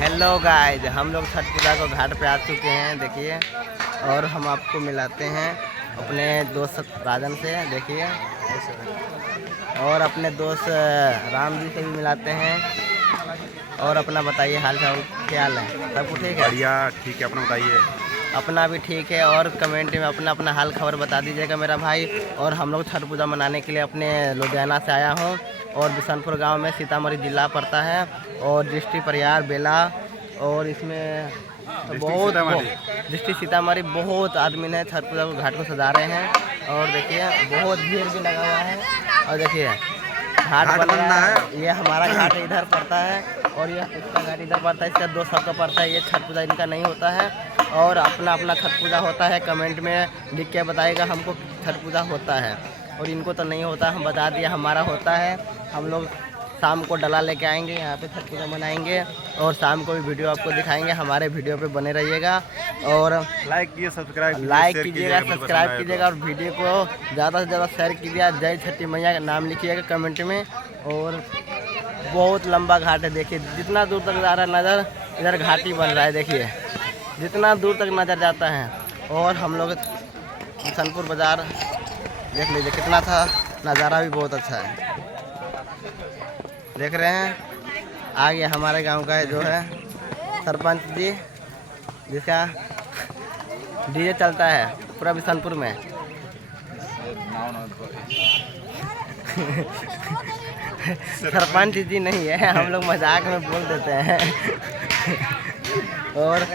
Hello guys, हम लोग छठ पूजा को घाट पे आ चुके हैं देखिए। और हम आपको मिलाते हैं अपने दोस्त राजन से देखिए, और अपने दोस्त राम जी से भी मिलाते हैं। और अपना बताइए हाल चाल क्या हाल है? सब कुछ ठीक है? बढ़िया, ठीक है। अपना बताइए। अपना भी ठीक है। और कमेंट में अपना अपना हाल खबर बता दीजिएगा मेरा भाई। और हम लोग छठ पूजा मनाने के लिए अपने लुधियाना से आया हूँ, और बिशनपुर गांव में सीतामढ़ी जिला पड़ता है, और डिस्ट्रिक्ट परियार बेला। और इसमें डिस्ट्रिक्ट सीतामढ़ी बहुत आदमी ने छठ पूजा को घाट को सजा रहे हैं। और देखिए बहुत भीड़ भी लगा हुआ है। और देखिए घाट बन रहा है। ये हमारा घाट इधर पड़ता है, और यह इसका घाट इधर पड़ता है। इसका 2 सबका पड़ता है। ये छठ पूजा इनका नहीं होता है, और अपना अपना छठ पूजा होता है। कमेंट में लिख के बताइएगा हमको छठ पूजा होता है, और इनको तो नहीं होता। हम बता दिया हमारा होता है। हम लोग शाम को डला लेके आएंगे, यहाँ पे छठ पूजा मनाएंगे, और शाम को भी वीडियो आपको दिखाएंगे। हमारे वीडियो पे बने रहिएगा, और लाइक कीजिएगा, सब्सक्राइब कीजिएगा, और वीडियो को ज़्यादा से ज़्यादा शेयर कीजिएगा। जय छठी मैया का नाम लिखिएगा कमेंट में। और बहुत लंबा घाट है देखिए, जितना दूर तक जा रहा है नज़र, इधर घाट ही बन रहा है देखिए, जितना दूर तक नज़र जाता है। और हम लोग बिशनपुर बाज़ार देख लीजिए कितना था, नज़ारा भी बहुत अच्छा है। देख रहे हैं आगे हमारे गांव का है जो है सरपंच जी, जिसका डीजे चलता है पूरा बिशनपुर में। सरपंच जी नहीं है, हम लोग मजाक में बोल देते हैं। और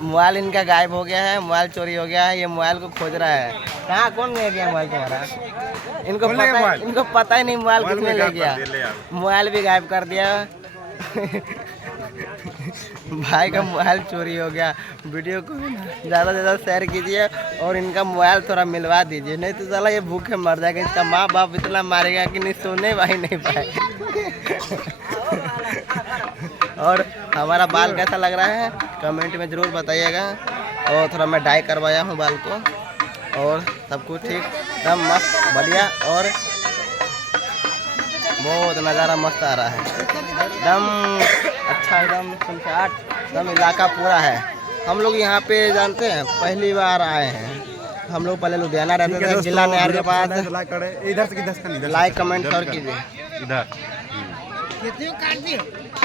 मोबाइल इनका गायब हो गया है, मोबाइल चोरी हो गया है। ये मोबाइल को खोज रहा है। कहाँ कौन ले गया मोबाइल तुम्हारा? इनको पता ही नहीं मोबाइल किसने ले गया। मोबाइल भी गायब कर दिया। भाई का मोबाइल चोरी हो गया। वीडियो को ज़्यादा से ज़्यादा शेयर कीजिए, और इनका मोबाइल थोड़ा मिलवा दीजिए, नहीं तो साला ये भूखे मर जाएगा। इसका माँ बाप इतना मारेगा कि नहीं सोने भाई नहीं पाए। और हमारा बाल कैसा लग रहा है कमेंट में ज़रूर बताइएगा। और थोड़ा मैं डाई करवाया हूँ बाल को, और सब कुछ ठीक एकदम मस्त बढ़िया। और बहुत नज़ारा मस्त आ रहा है, एकदम अच्छा, एकदम सुनसान एकदम इलाका पूरा है। हम लोग यहाँ पे जानते हैं पहली बार आए हैं। हम लोग पहले लुधियाना रहते थे, जिला नहर के पास। इधर से लाइक कमेंट और कीजिए। इधर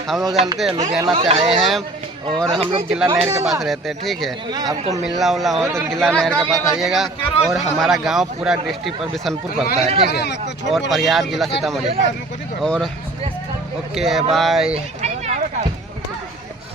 हम लोग जानते हैं लुधियाना से आए हैं, और हम लोग जिला नहर के पास रहते हैं। ठीक है, आपको मिलना उलना हो तो जिला नहर के पास आइएगा। और हमारा गांव पूरा डिस्ट्रिक्ट पर बिशनपुर पड़ता है, ठीक है, और परियार जिला सीतामढ़ी। और ओके बाय।